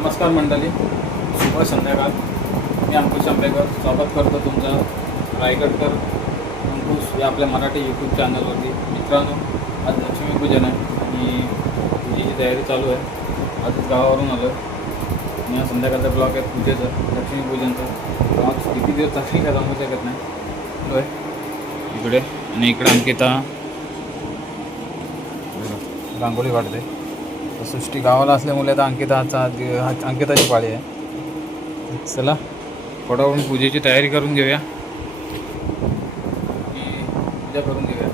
नमस्कार मंडळी. शुभ संध्याकाळ. मी अंकुश आंबेकर स्वागत करतो तुमचं रायगडकर अंकुश या आपल्या मराठी यूट्यूब चॅनलवरती मित्रांनो आज लक्ष्मीपूजन आहे आणि पूजेची तयारी चालू आहे. आज गावावरून आलो आणि हा संध्याकाळचा ब्लॉग आहे पूजेचं लक्ष्मीपूजनचं ब्लॉग किती दिवस चालली का सांगू शकत नाही. होय. इकडे आणि इकडे अंकिता. रांगोळी वाढते तर सृष्टी गावाला असल्यामुळे आता अंकिताचा अंकिताची पाळी आहे. चला फटाफट पूजेची तयारी करून घेऊया. पूजा करून घेऊया.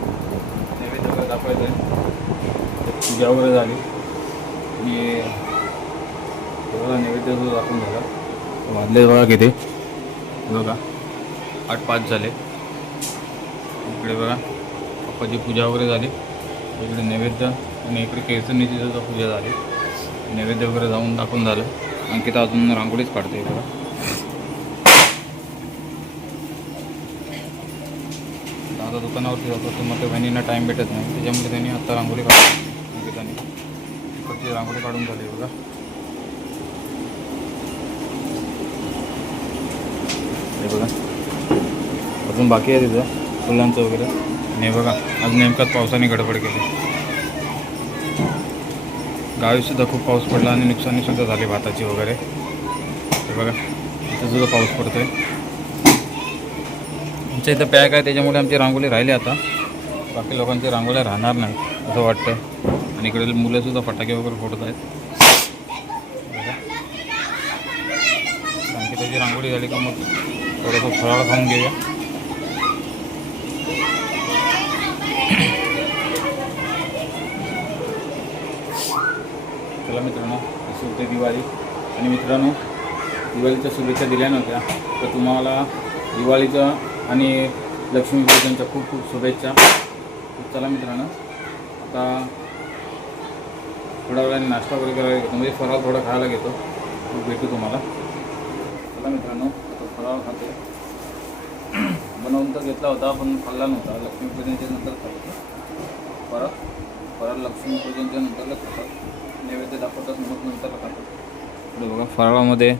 नैवेद्य वगैरे दाखवायचं आहे पूजा वगैरे झाली. आणि नैवेद्य दाखवून झाला वाजले बघा किती. बघा आठ पाच झाले. इकडे बघा पप्पाची पूजा वगैरे झाली. इकडे नैवेद्य आणि इकडे कीर्तनीची सुद्धा पूजा झाली. नैवेद्य वगैरे जाऊन दाखवून झालं. अंकिता अजून रांगोळीच काढते इकडं. दादा दुकानावरती जातो तर मग ते बहिणींना टाईम भेटत नाही. त्याच्यामुळे त्यांनी आत्ता रांगोळी काढली. अंकिताने इकडची रांगोळी काढून झाली बघा. हे बघा. अजून बाकी आहे तिथं. फुलांचं वगैरे. आणि बघा आज नेमकाच पावसाने गडबड केली. गावीसुद्धा खूप पाऊस पडला आणि नुकसानीसुद्धा झाली भाताची वगैरे. हे बघा इथं सुद्धा पाऊस आहे आमच्या इथं पॅक आहे त्याच्यामुळे आमची रांगोळी राहिली आता. बाकी लोकांची रांगोळ्या राहणार नाही असं वाटतं आणि इकडे मुलंसुद्धा फटाके वगैरे फोडत आहेत. आणखी त्याची रांगोळी झाली का मग थोडंसं फराळ खाऊन घेऊया. चला मित्रांनो अशी होते दिवाळी. आणि मित्रांनो दिवाळीच्या शुभेच्छा दिल्या नव्हत्या. तर तुम्हाला दिवाळीचा आणि लक्ष्मीपूजनच्या खूप खूप शुभेच्छा. चला मित्रांनो आता थोड्या वेळाने नाश्ता वगैरे करायला घेतो. म्हणजे फराळ थोडा खायला घेतो. भेटू तुम्हाला. चला मित्रांनो आता फराळ खाते बनवून तर घेतला होता पण खाल्ला नव्हता. लक्ष्मीपूजनच्या नंतर खाल्ला. परत परत लक्ष्मीपूजनच्या नंतरच खातात नैवेद्य दाखवतात मग नंतर खातात बघा फराळामध्ये.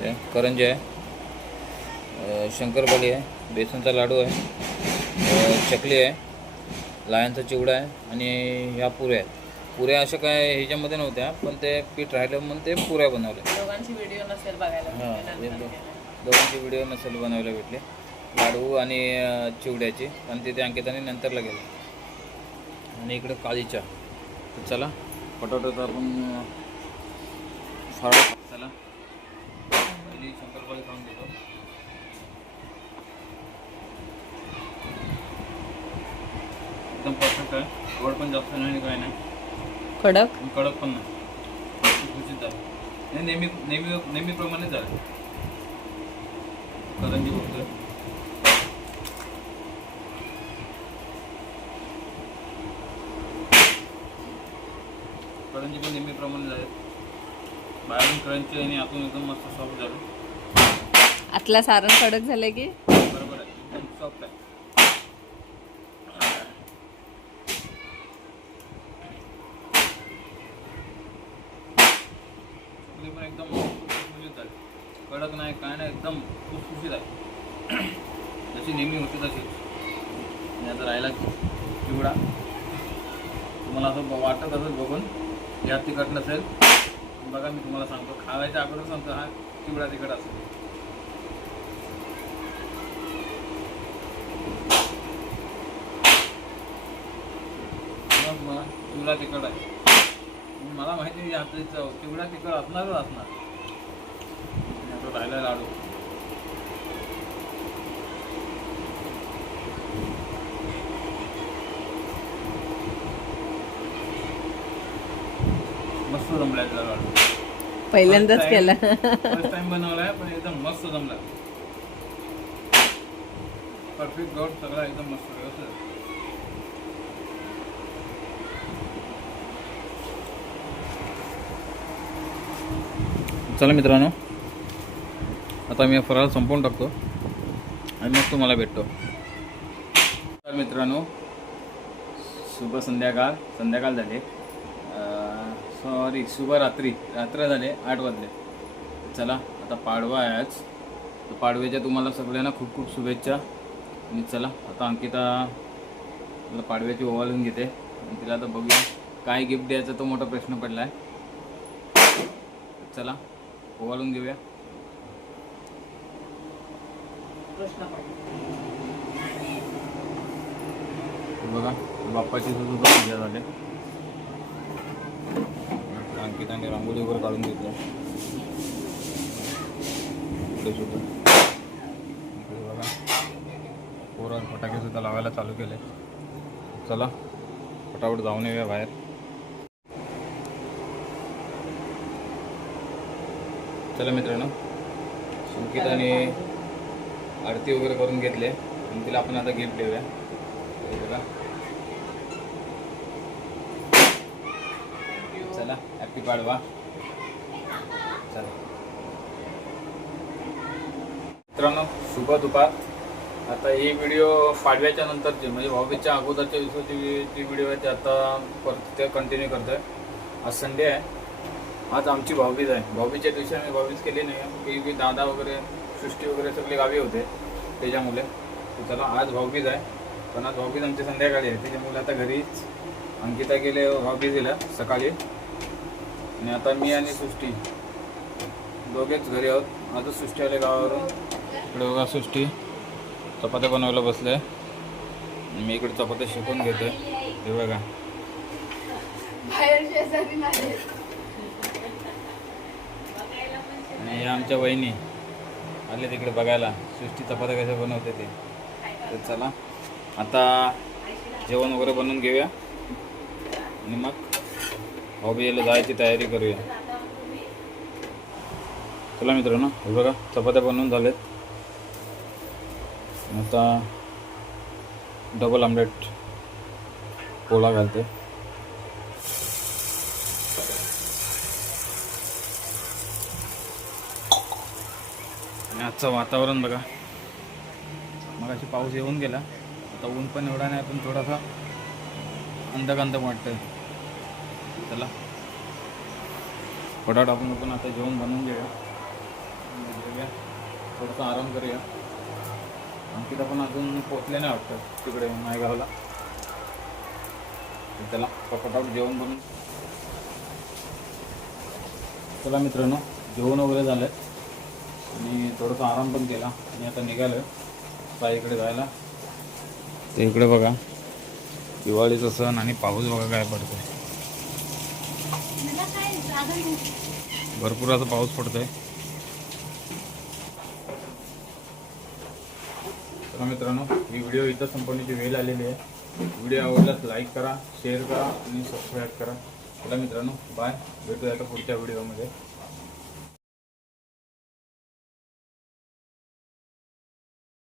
हे करंजी आहे. शंकरपाळी आहे. बेसनचा लाडू आहे. चकली आहे. लायांचा चिवडा आहे. आणि ह्या पुऱ्या आहेत. पुऱ्या अशा काय ह्याच्यामध्ये नव्हत्या पण ते पीठ राहिलं म्हणून ते पुऱ्या बनवल्या. दोघांची व्हिडिओ नसेल बघायला नंतर दोघांची व्हिडिओ नसेल बनवायला भेटले. लाडू आणि चिवड्याची. आणि तिथे अंकिताने नंतरला गेलं. आणि इकडे काळीच्या. तर चला पटोटाचा आपण खा- चला. पहिली शंकरपाळी खाऊन घेतो. एकदम परफेक्ट आहे. गोड पण जास्त नाही काय नाही. कडक? कडक पण नाही. खुसखुशीत झालं नेहमी नेहमी नेहमीप्रमाणे झालं करंजी बघतोय नेहमीप्रमाणे झाले. बाहेरून क्रंची आणि आतून एकदम मस्त सॉफ्ट झालं. आतला सारण कडक झालं की? बरोबर आहे. एकदम सॉफ्ट आहे. पण एकदम खुसखुशीत झाली. कडक नाही काय नाही एकदम खुसखुशीत आहे. जशी नेहमी होती तशी. आणि आता राहिला चिवडा. तुम्हाला असं वाटत असं बघून. या तिखट नसेल. बघा मी तुम्हाला सांगतो. खावायच्या अगोदर सांगतो हा चिवडा तिखट असेल. मग मग चिवडा तिखट आहे. मला माहिती आहे आपली चव चिवडा तिखट असणारच असणार. आणि आता राहिला लाडू. मस्त जमलाय त्याला लाडू पहिल्यांदाच केलं. फर्स्ट टाइम बनवलाय पण एकदम मस्त जमला परफेक्ट गोड सगळा एकदम मस्त व्यवस्थित. चला मित्रांनो आता मी फराळ संपवून टाकतो आणि मग तुम्हाला भेटतो. तर मित्रांनो शुभ संध्याकाळ. संध्याकाळ झाले. सॉरी शुभरात्री. रात्र झाले आठ वाजले. चला आता पाडवा आहे आज. तर पाडव्याच्या तुम्हाला सगळ्यांना खूप खूप शुभेच्छा. आणि चला आता अंकिता मला पाडव्याची ओवाळून घेते. आणि तिला आता बघूया काय गिफ्ट द्यायचा तो मोठा प्रश्न पडला आहे चला ओवाळून घेऊया. बघा बाप्पाची सुद्धा पूजा झाली. अंकिताने रांगोळी वगैरे काढून घेतलं इकडे सुद्धा. इकडे बघा. पोरं फटाके सुद्धा लावायला चालू केले. चला फटाफट जाऊन येऊया बाहेर. चला मित्रांनो संकेताने आरती वगैरे करून घेतले. आणि तिला आपण आता गिफ्ट देऊया. बघा. चला पाडवा चला. मित्रांनो शुभ दुपार. आता ही व्हिडिओ पाडव्याच्या नंतरची म्हणजे भाऊबीजच्या अगोदरच्या दिवसाची जी व्हिडिओ आहे ते आता परत ते कंटिन्यू करतोय. आज संडे आहे. आज आमची भाऊबीज आहे. भाऊबीजच्या दिवशी आम्ही भाऊबीज केली नाही. की दादा वगैरे सृष्टी वगैरे सगळे गावी होते त्याच्यामुळे. चला आज भाऊबीज आहे. पण आज भाऊबीज आमची संध्याकाळी आहे. त्याच्यामुळे आता घरीच अंकिता गेले भाऊबीजीला सकाळी. आणि आता मी आणि सृष्टी. दोघेच घरी आहोत. आजच सृष्टी आले गावावरून. इकडे बघा सृष्टी. चपात्या बनवायला बसले. मी इकडे चपात्या शिकून घेतोय हे बघा. आणि हे आमच्या वहिनी. आले तिकडे बघायला. सृष्टी चपात्या कशा बनवते ते. तर चला. आता जेवण वगैरे बनवून घेऊया. आणि मग? हॉबीला जायची तयारी करूया. चला मित्रांनो हे बघा चपात्या बनवून झालेत आता डबल आमलेट पोळा घालते. आणि आजचं वातावरण बघा. मग अशी पाऊस येऊन गेला. आता ऊन पण एवढा नाही पण थोडासा अंधक अंधक वाटतंय. चला. फटाफट आपण पण आता जेवण बनवून घेऊया. घेऊया थोडंसं आराम करूया. अंकिता पण अजून पोचले नाही वाटतं तिकडे नायगावला चला फटाफट जेवण बनवून. चला मित्रांनो जेवण वगैरे झालं. आणि थोडंसं आराम पण केला. आणि आता निघालं बाईकडे जायला. तर इकडे बघा. दिवाळीचा सण आणि पाऊस बघा काय पडतोय. भरपूर असा पाऊस पडतोय. तर मित्रांनो ही व्हिडिओ इथं संपवण्याची वेळ आलेली आहे. व्हिडिओ आवडल्यास लाईक करा शेअर करा आणि सबस्क्राईब करा. चला मित्रांनो बाय भेटूया आता पुढच्या व्हिडिओमध्ये